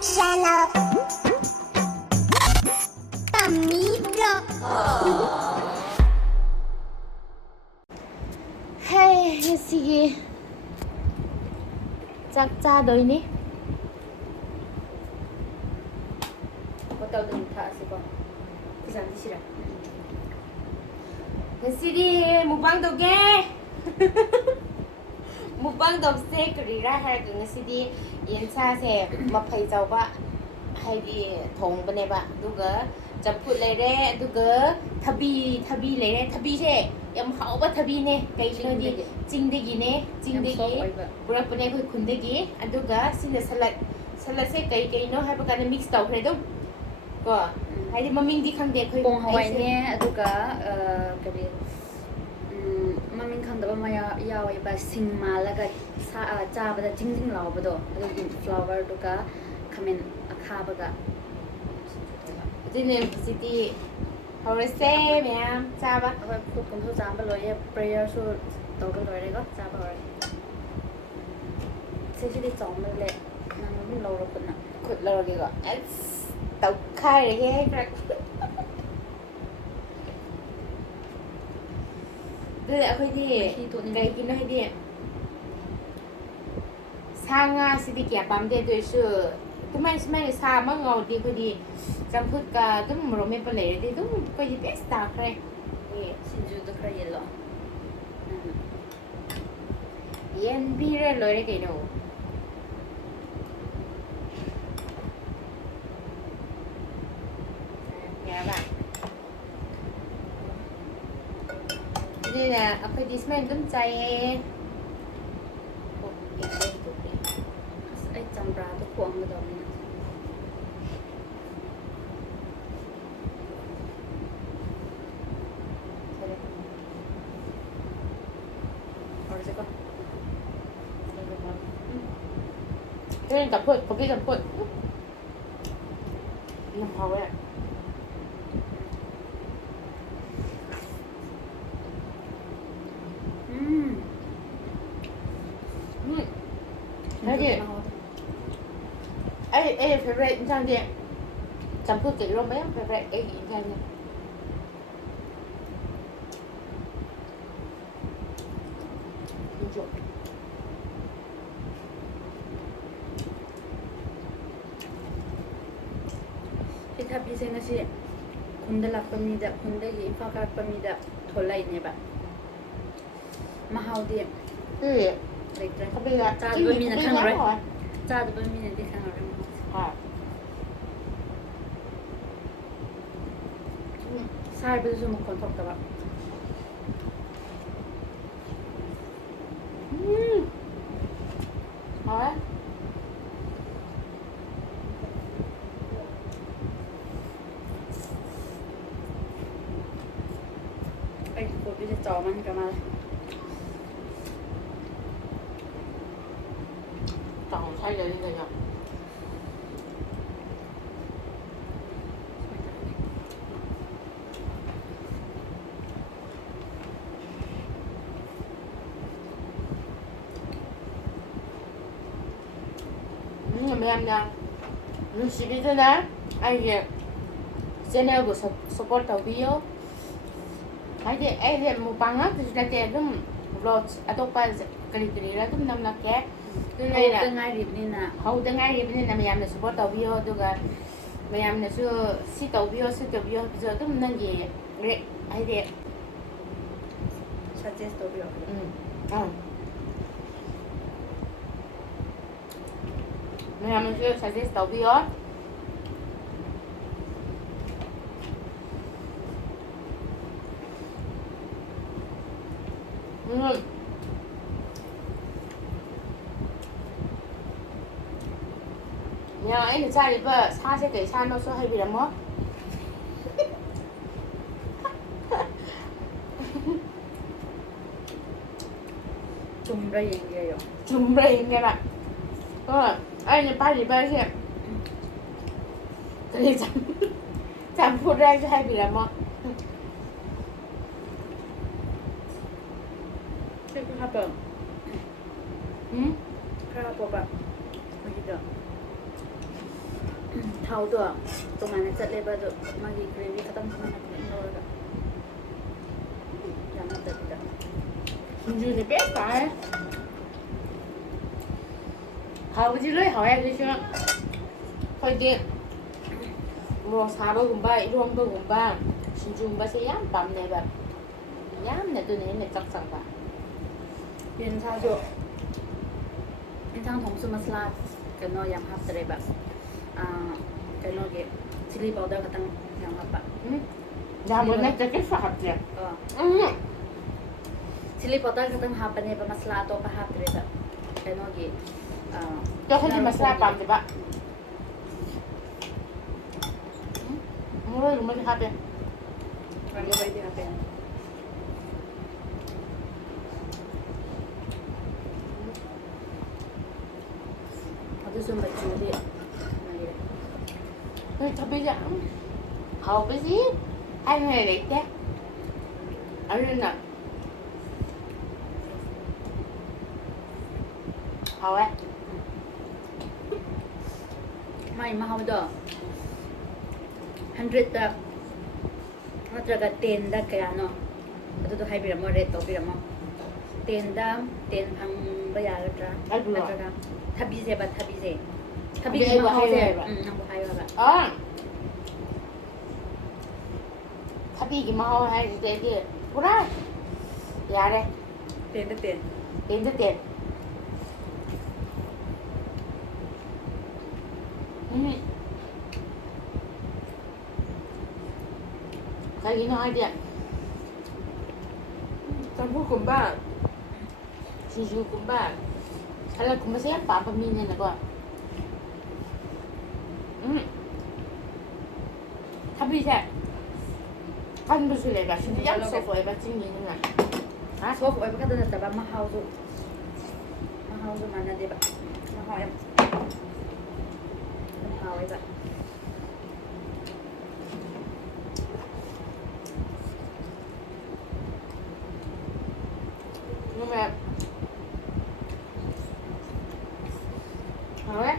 channel. Amigo. Hey, sige. 짝짜 너희니? Hotel đừng thả xí con. Thì rằng gì đấy? sige, mukbang 도게. mukbang 덕세 그리라 할 ngasi디 yensa세 maphai jawba haidi thongbaneba duga champut leire duga thabi leire thabi se yam hauba thabi ne kainodi chingdegi ne chingdegi pura pune khoi khundegi aduga sina salad se kai no haiba kana mix tawkhre dum ko haidi maming di khangde khoi Pong hawai ne aduga kari maming khangdaba maya yawa sing malaga sa chabada jing lawbado adugi flower duga khamen akhabaga Dine city horse ma'am chaba abai khut kum su chamba loye prayer su tawba loye go chaba hore se si chong le nang min lo ro kunna khut lo gi go tau khai re he Dine akhoi di kai kin no di Sanga city kya pamde do su tumai smai sa ma ngau di ko di champut ka tum rome pa le di tum ko di best ta kre ni sinju do khra yelo yen bi re lo re ke no ya ba Jadi na akhoi di smai tum chai ai chambra to kuang do ni hore se ko Thế tập phượt, có cái tập phượt Nằm hầu ấy ạ Thế gì? Ê, favorite sao gì? Tập phượt chỉ luôn mấy favorite cái gì sao gì? Tapi saya nasi kundala pemida kundagi infakar pemida tholai ne ba mahau dia Ừ, like có bây giờ cha cái được gì mình cũng khang biết rồi rồi cha được mình đi khang rồi À sai bây giờ một con thọc các bạn Đó ai cô bây giờ chó mình cái mà Chọn thay rồi đi rồi nhỉ? 감사합니다. 시리즈나 아이게 channel của support tàu video. Ai mukbang á thì là cái đó vlog atau kali lah tu nam nak ke. Tu ngay ngay là ngay rịp nên là hầu tu ngay ni na mayam na support tàu video tu kan. Mayam na si tàu video bây giờ tu nang ye re ai de. suggest to be Mayam na suggest tàu video. Nhà anh thì cha đi vợ, xa sẽ kể xa nó số hay bị lắm á. chung ra gì vậy Chùm rì nghe bạn. Anh thì ba gì ba chứ. Thì chẳng phút ra cho hay bị lắm á. cái hấp bẩn Hmm? Kaya po ba? Magiging. ꯊꯥꯎꯗꯣ ꯇꯣꯉꯥꯟꯅ ꯆꯠꯂꯦꯕ ꯑꯗꯣ ꯃꯥꯒꯤ gravy ꯈꯛꯇꯪ ꯁꯨꯃꯥꯏꯅ ꯈꯤꯇꯪ ꯂꯧꯔꯒ ꯌꯥꯝꯅ ꯆꯠꯄꯤꯗ ꯁꯤꯡꯖꯨꯁꯦ ꯕꯦꯁ ꯇꯥꯔꯦ ꯍꯥꯎꯕꯗꯤ ꯂꯣꯏ ꯍꯥꯎꯋꯦ ꯑꯗꯨꯁꯨ ꯑꯩꯈꯣꯏꯗꯤ ꯃꯣꯔꯣꯛ ꯁꯥꯕꯒꯨꯝꯕ ꯏꯔꯣꯟꯕꯒꯨꯝꯕ ꯁꯤꯡꯖꯨꯒꯨꯝꯕꯁꯦ ꯌꯥꯝ ꯄꯥꯝꯅꯩꯕ ꯌꯥꯝꯅ ꯑꯗꯨꯅ ꯍꯦꯟꯅ ꯆꯥꯛ ꯆꯪꯕ ꯌꯦꯟꯁꯥꯁꯨ ꯌꯦꯟꯁꯥꯡ ꯊꯣꯡꯁꯨ ꯃꯁꯂꯥ ꯀꯩꯅꯣ ꯌꯥꯝ ꯍꯥꯞꯇꯔꯦꯕ ꯀꯩꯅꯣꯒꯤ ꯆꯤꯂꯤ ꯄꯥꯎꯗꯔ ꯈꯛꯇꯪ ꯌꯥꯝ ꯍꯥꯞꯄ ꯌꯥꯝꯕ ꯅꯠꯇꯦ ꯀꯩꯁꯨ ꯍꯥꯞꯇꯦ ꯆꯤꯂꯤ ꯄꯥꯎꯗꯔ ꯈꯛꯇꯪ ꯍꯥꯞꯄꯅꯦꯕ ꯃꯁꯂꯥ ꯑꯇꯣꯞꯄ ꯍꯥꯞꯇ꯭ꯔꯦꯕ ꯀꯩꯅꯣꯒꯤ ꯑꯩꯈꯣꯏꯗꯤ ꯃꯁꯂꯥ ꯄꯥꯝꯗꯦꯕ ꯃꯣꯔꯣꯏꯒꯨꯝꯕꯗꯤ ꯍꯥꯞꯄꯦ ꯃꯣꯔꯣꯏꯗꯤ ꯍꯥꯞꯄꯦ ꯑꯗꯨꯁꯨ ꯃꯆꯨꯗꯤ ꯂꯩꯔꯦ ꯍꯣꯏ ꯊꯕꯤꯁꯦ ꯍꯥꯎꯕꯁꯤ ꯍꯥꯏꯅꯤꯡꯉꯥꯏ ꯂꯩꯇꯦ ꯑꯗꯨꯅ ꯍꯥꯎꯋꯦ ꯃꯥꯒꯤ ꯃꯍꯥꯎꯗꯣ 100ꯗ ꯅꯠꯇ꯭ꯔꯒ 10ꯗ ꯀꯌꯥꯅꯣ ꯑꯗꯨꯗꯣ ꯍꯥꯏꯕꯤꯔꯝꯃꯣ ꯔꯦꯠ ꯇꯧꯕꯤꯔꯝꯃꯣ 10ꯗ 10 ꯐꯪꯕ ꯌꯥꯒꯗ꯭ꯔꯥ ꯅꯠꯇ꯭ꯔꯒ ꯊꯕꯤꯁꯦꯕ ꯊꯕꯤꯁꯦ ꯊꯕꯤꯒꯤ ꯑꯩꯕꯨ ꯃꯍꯥꯎꯁꯦ ꯍꯥꯏꯌꯣ ꯅꯪꯕꯨ ꯍꯥꯏꯌꯣꯕ ꯊꯕꯤꯒꯤ ꯃꯍꯥꯎ ꯍꯥꯏꯔꯤꯁꯤꯗꯤ ꯑꯩꯗꯤ ꯄꯨꯔꯥ ꯌꯥꯔꯦ 10ꯗ 10 10ꯗ 10 ꯀꯩꯒꯤꯅꯣ ꯍꯥꯏꯗꯤ ꯆꯝꯐꯨꯠꯀꯨꯝꯕ ꯁꯤꯡꯖꯨꯒꯨꯝꯕ ꯁꯂꯠꯀꯨꯝꯕꯁꯦ ꯌꯥꯝ ꯄꯥꯝꯕ ꯃꯤꯅꯤꯅꯀꯣ ꯊꯕꯤꯁꯦ ꯀꯟꯕꯁꯨ ꯂꯩꯕ ꯁꯤꯗꯤ ꯌꯥꯝ ꯁꯣꯐ ꯑꯣꯏꯕ ꯆꯤꯡꯒꯤꯅꯤꯅ ꯁꯣꯐ ꯑꯣꯏꯕ ꯈꯛꯇ ꯅꯠꯇꯕ ꯃꯍꯥꯎꯁꯨ ꯃꯥꯟꯅꯗꯦꯕ ꯃꯍꯥꯎ ꯌꯥꯝ ꯍꯥꯎꯋꯦꯕ nhưng mà đấy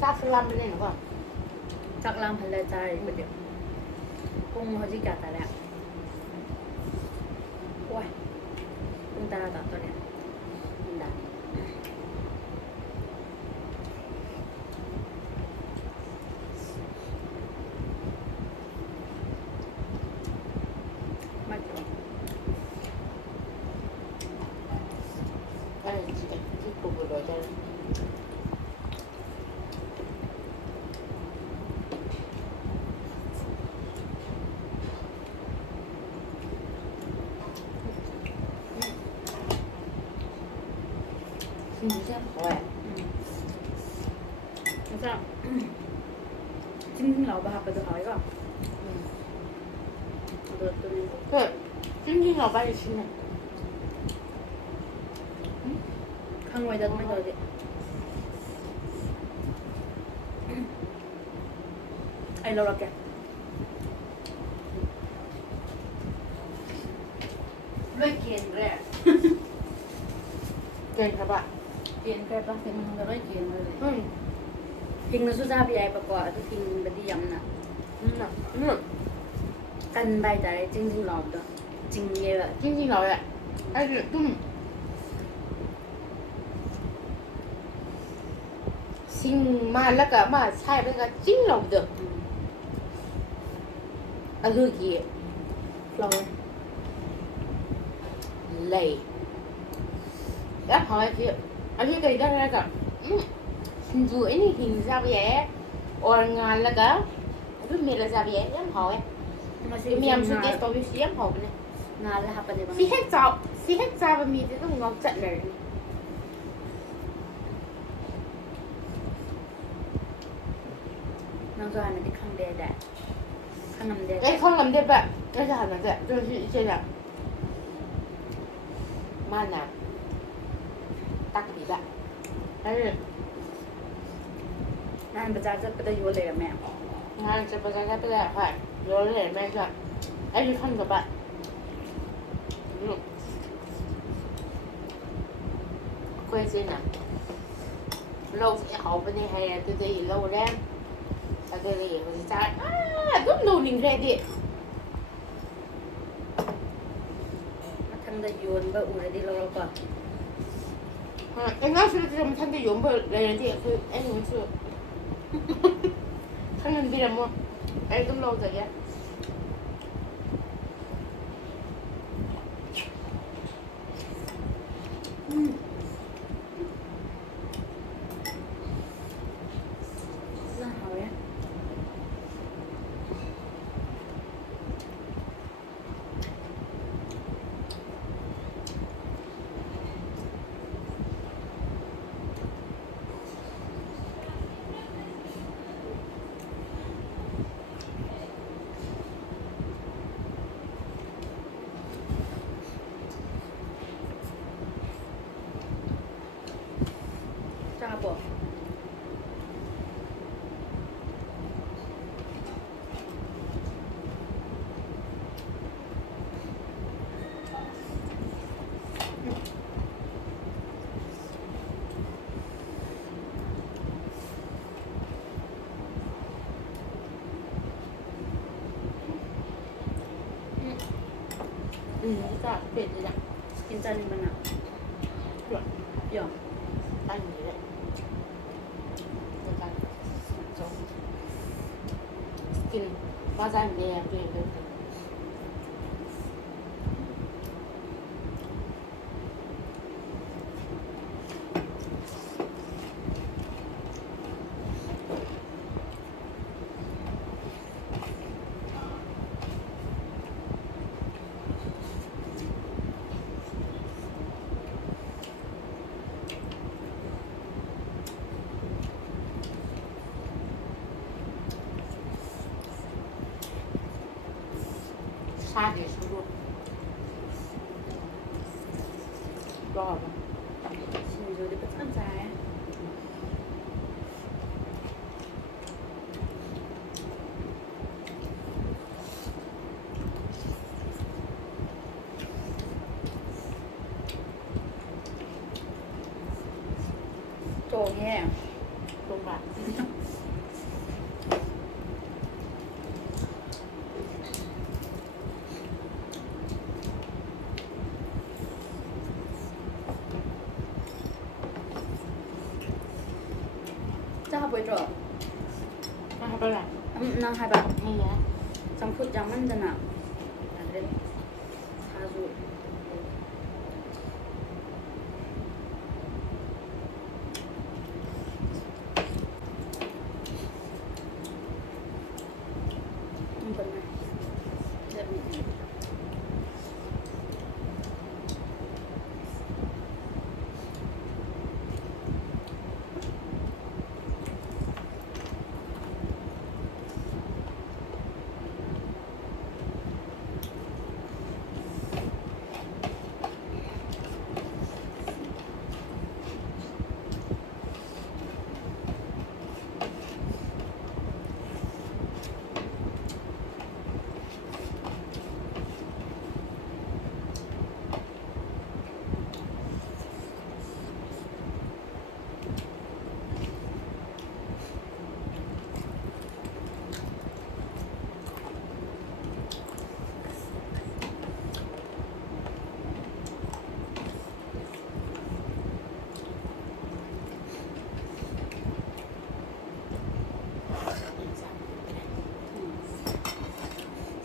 ta phải làm cái này nữa không ꯆꯥꯛ ꯂꯥꯝꯍꯜꯂ ꯆꯥꯔꯤꯕꯗꯤ ꯄꯨꯡ ꯍꯧꯖꯤꯛ ꯀꯌꯥ ꯇꯥꯔꯦ ꯋꯥꯏ ꯄꯨꯡ 10 ꯇꯥꯗꯣꯔꯦ ꯅꯨꯡꯗꯥꯡ cái này chị thích cục vừa rồi cho 진짜 뭐야? 진짜 징징 라오바 하거든 하이가 그랬더니 그 찐찐이가 빨리 치네. 강호에다 좀 해줘야지 아이 넣을게 왜 기회래? 기회 봐봐. กินแค่ปะกินมันก็ได้กินเลย 응. กินมันสู้ซาบีไอประกอบทุกกินแบบที่ยำน่ะ 응. กันใบใจจริงจริงหลอมตัวจริงเยอะ 찐찐 나와야. 아니 좀 싱말라가 마 사이가 찐러거든. 아 그기 เรา lầy. Đã hỏi chị anh cái đó là cả dù ini hình ra vậy or ngan là cả cứ mẹ là ra vậy em hỏi มาซิ em em suy test tôi biết em hỏi này งานแล้วครับประเดี๋ยว si hết sao và mi thì nó ngon chặt này น้องจอยมันที่ข้างเดียดะข้างน้ำเดีย cái không làm đẹp ạ cái là hẳn là đẹp tôi chị chơi nào mà nào tắc đi bạn đấy งานประจาจะประโยชน์เลยกับแม่ ngan cho bà cái bây giờ phải rồi để mẹ cho ấy đi không các bạn quay trên nào lâu sẽ học bên này hay là từ từ lâu đen từ từ thì mình sẽ rất lâu mình ra đi มาทำได้โยนก็อุ่นได้เราก่อน em nói sự trong thân cái dụng bởi này thìคือem muốn sự thân mình đi làm mua em cũng lâu rồi á Ra hỏi á. Ra bộ. 진짜 배지장 괜찮으면 좋아 영. 난 이래 진짜 좀 스킨 맞아 내 앞에 사기 수로 와 신조도 끝한 잘. 조해. 뭔가 자 보여줘. 해볼래 나 해봐. 해야 장풋 장만드나. 안 돼. 사주. 이거는 재밌네.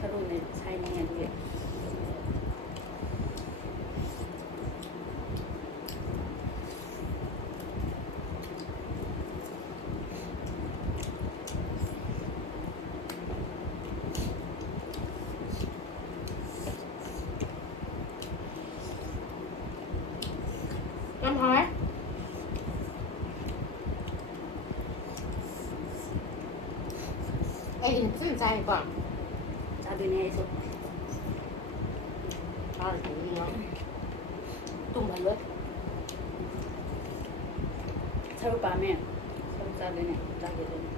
서로는 삶이 아니에요. em hỏi em tự dạy quả 자두네에서 아 이거 또 말래 서로 밤에 서로 자두네 자게 되네.